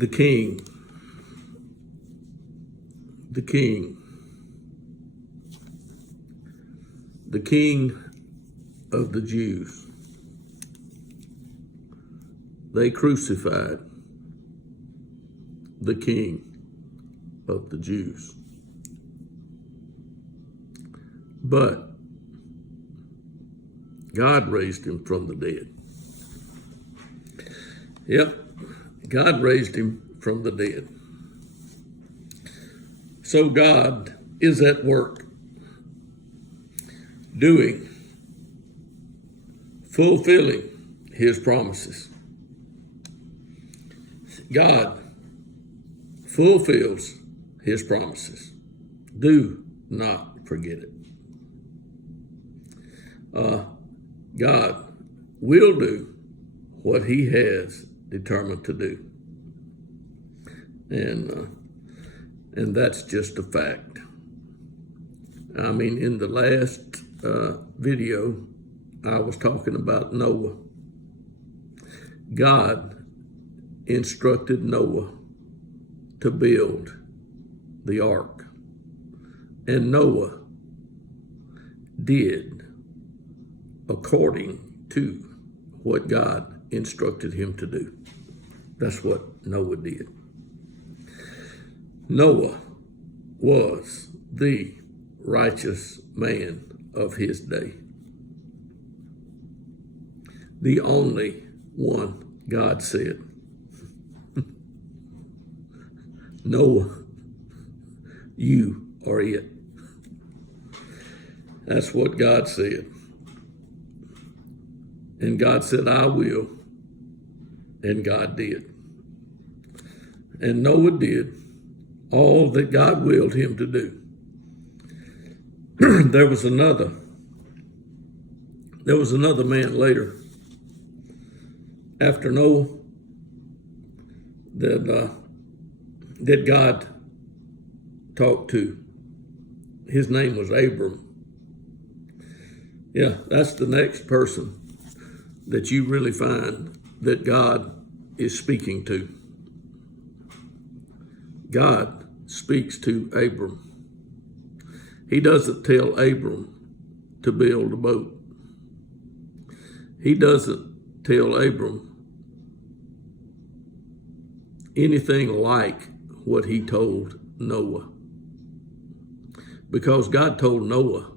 the king, the king, the king of the Jews. They crucified the king of the Jews. But God raised him from the dead. Yep, God raised him from the dead. So God is at work doing, fulfilling his promises. God fulfills his promises. Do not forget it. God will do what he has determined to do. And that's just a fact. I mean, in the last video, I was talking about Noah. God instructed Noah to build the ark. And Noah did according to what God instructed him to do. That's what Noah did. Noah was the righteous man of his day. The only one God said, Noah, you are it. That's what God said. And God said, I will. And God did. And Noah did all that God willed him to do. There was another man later after Noah that God talked to. His name was Abram. Yeah, that's the next person that you really find that God is speaking to. God speaks to Abram. He doesn't tell Abram to build a boat. He doesn't tell Abram anything like what he told Noah. Because God told Noah,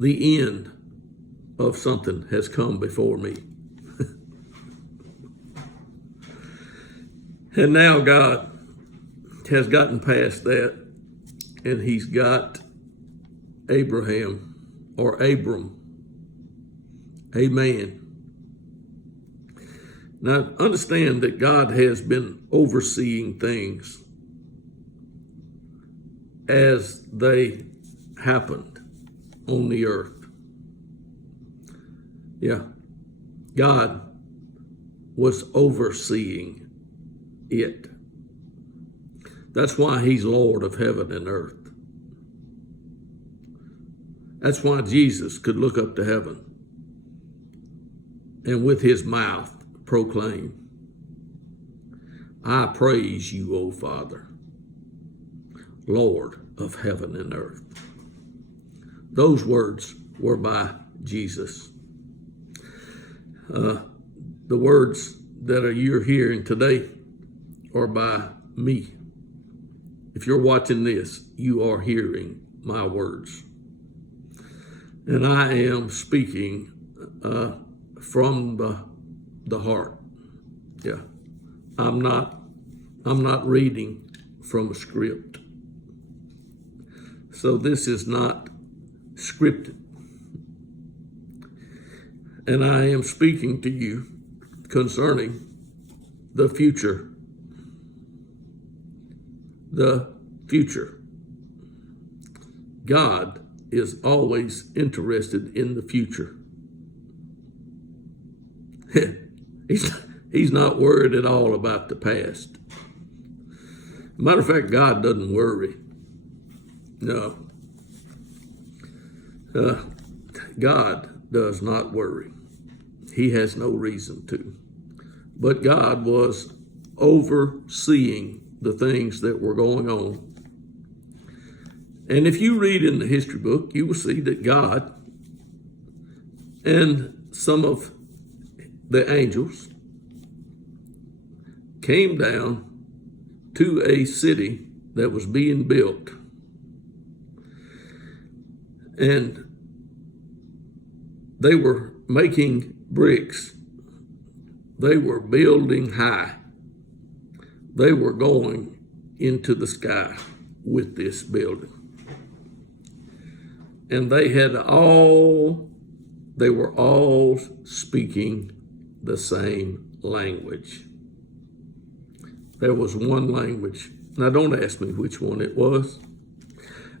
the end of something has come before me. And now God has gotten past that, and he's got Abraham, or Abram, a man. Now understand that God has been overseeing things as they happened on the earth. Yeah, God was overseeing it. That's why he's Lord of heaven and earth. That's why Jesus could look up to heaven and with his mouth proclaim, I praise you, O Father, Lord of heaven and earth. Those words were by Jesus. The words that you're hearing today are by me. If you're watching this, you are hearing my words. And I am speaking from the heart. Yeah. I'm not reading from a script. So this is not scripted. And I am speaking to you concerning the future. The future. God is always interested in the future. He's not worried at all about the past. Matter of fact, God doesn't worry. No. God does not worry. He has no reason to. But God was overseeing the things that were going on. And if you read in the history book, you will see that God and some of the angels came down to a city that was being built. And they were making bricks. They were building high. They were going into the sky with this building. And they were all speaking the same language. There was one language. Now, don't ask me which one it was,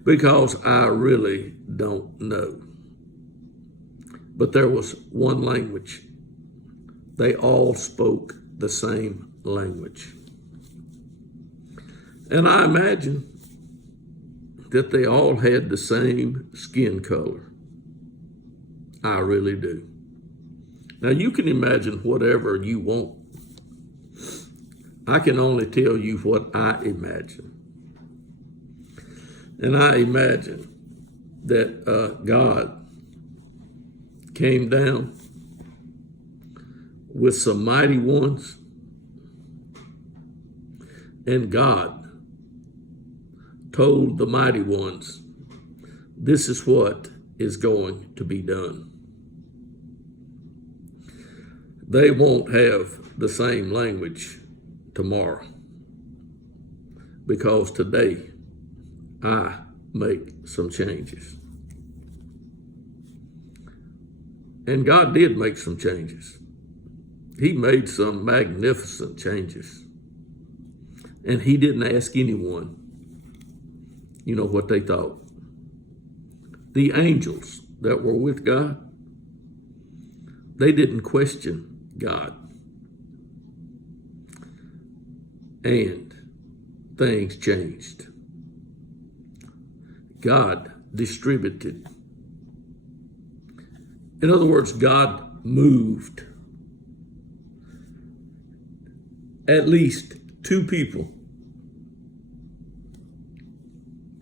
because I really don't know. But there was one language. They all spoke the same language. And I imagine that they all had the same skin color. I really do. Now, you can imagine whatever you want. I can only tell you what I imagine. And I imagine that God came down with some mighty ones, and God told the mighty ones, this is what is going to be done. They won't have the same language tomorrow, because today I make some changes. And God did make some changes. He made some magnificent changes. And he didn't ask anyone, you know, what they thought. The angels that were with God, they didn't question God. And things changed. God distributed. In other words, God moved at least 2 people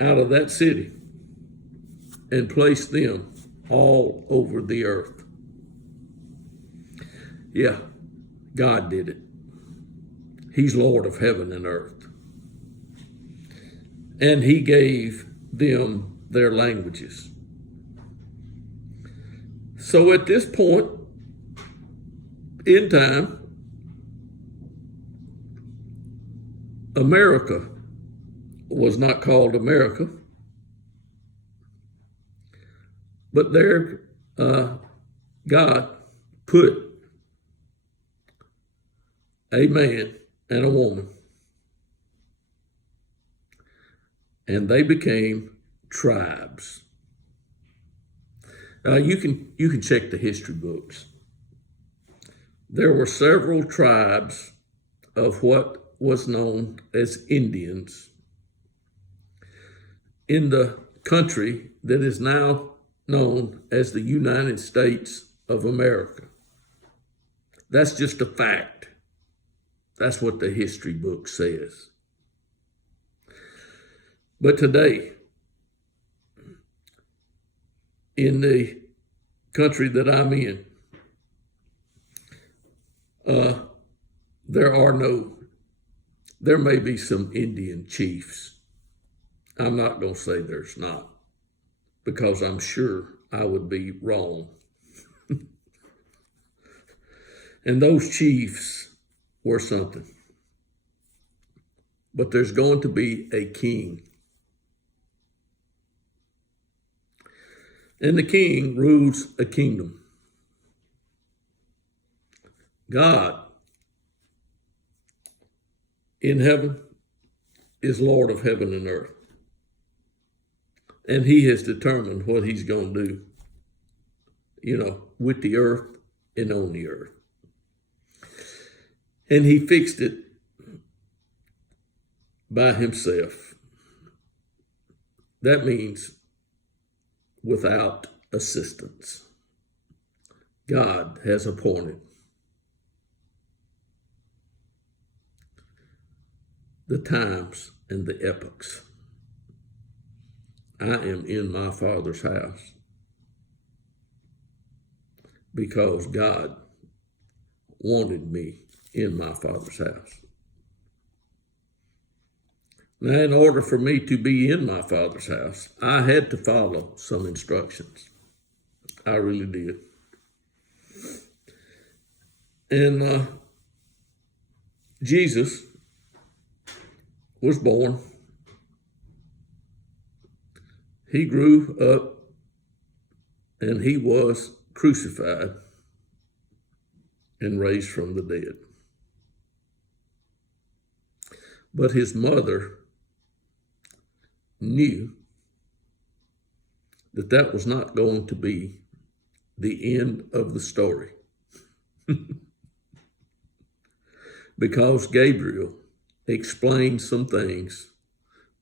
out of that city and placed them all over the earth. Yeah, God did it. He's Lord of heaven and earth. And he gave them their languages. So at this point in time, America was not called America, but there God put a man and a woman, and they became tribes. You can check the history books. There were several tribes of what was known as Indians in the country that is now known as the United States of America. That's just a fact. That's what the history book says. But today, in the country that I'm in, there may be some Indian chiefs. I'm not going to say there's not, because I'm sure I would be wrong. And those chiefs were something. But there's going to be a king. And the king rules a kingdom. God in heaven is Lord of heaven and earth. And he has determined what he's going to do, you know, with the earth and on the earth. And he fixed it by himself. That means without assistance. God has appointed the times and the epochs. I am in my Father's house because God wanted me in my Father's house. Now, in order for me to be in my Father's house, I had to follow some instructions. I really did. And Jesus was born. He grew up and he was crucified and raised from the dead. But his mother knew that that was not going to be the end of the story. Because Gabriel explained some things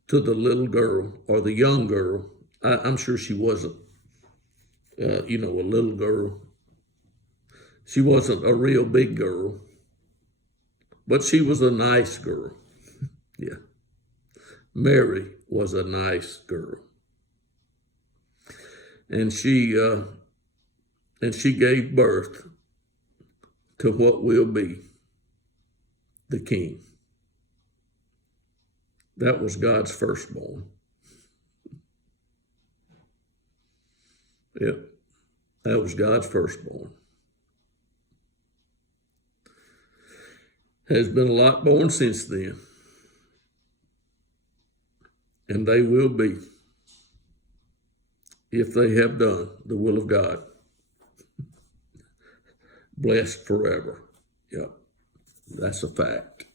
to the little girl or the young girl. I'm sure she wasn't, a little girl. She wasn't a real big girl, but she was a nice girl. Yeah. Mary was a nice girl. And she gave birth to what will be the King. That was God's firstborn. Yeah, that was God's firstborn. There's been a lot born since then. And they will be, if they have done the will of God, blessed forever. Yep, that's a fact.